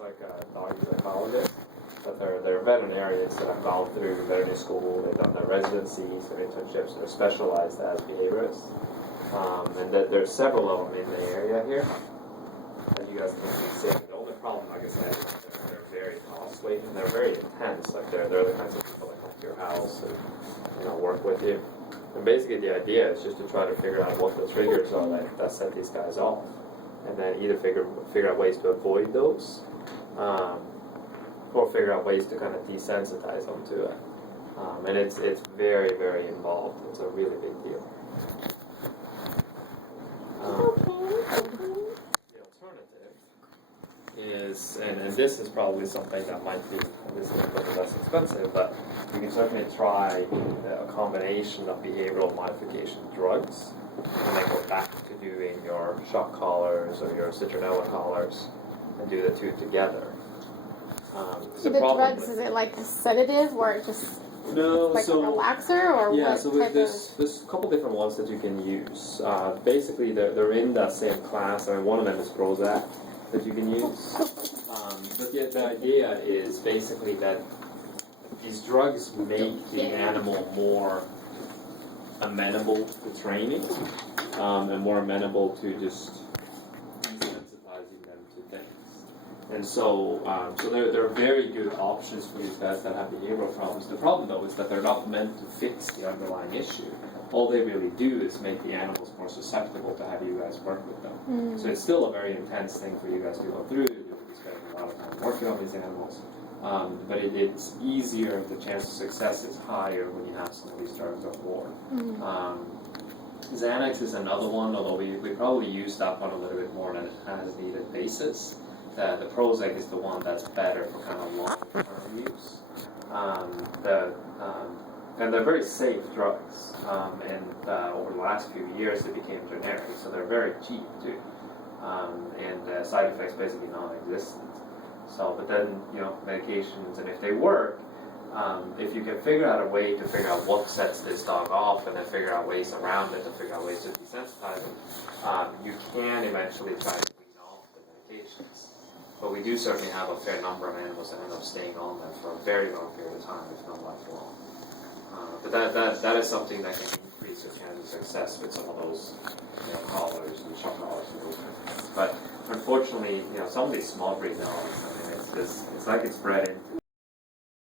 like a dog psychologist, but they're veterinarians that have gone through veterinary school, they've done their residencies, their internships, they're specialized as behaviorists. And there's several of them in the area here that you guys can see. The only problem, like I said, is they're very costly and they're very intense. Like they're the kinds of people that come to your house and work with you. And basically the idea is just to try to figure out what the triggers are that set these guys off. And then either figure out ways to avoid those, or figure out ways to kind of desensitize them to it. And it's very, very involved. It's a really big deal. The alternative is, and this is probably something that might be, this is a little less expensive, but you can certainly try a combination of behavioral modification drugs, and then go back to doing your shock collars or your citronella collars, and do the two together. The drugs, is it like a sedative or just like a relaxer, or yeah? what So type there's a couple different ones that you can use. Basically, they're in that same class. I mean, one of them is Prozac that you can use. But yeah, the idea is basically that these drugs make the animal more amenable to training, and more amenable to just desensitizing them to things. And so they're very good options for these guys that have behavioral problems. The problem, though, is that they're not meant to fix the underlying issue. All they really do is make the animals more susceptible to have you guys work with them. So it's still a very intense thing for you guys to go through. You'll be spending a lot of time working on these animals. But it's easier, the chance of success is higher when you have some of these drugs on board. Xanax is another one, although we probably use that one a little bit more on an as-needed basis. The Prozac is the one that's better for kind of long-term use. And they're very safe drugs. And over the last few years, they became generic, so they're very cheap too. And side effects basically non-existent. So, but then, medications, and if they work, if you can figure out a way to figure out what sets this dog off and then figure out ways around it and figure out ways to desensitize it, you can eventually try to wean off the medications. But we do certainly have a fair number of animals that end up staying on them for a very long period of time, if not lifelong. But that is something that can increase your chance of success with some of those collars and shock collars and those kind of things. But unfortunately, some of these small breed dogs, I mean, it's like it's bred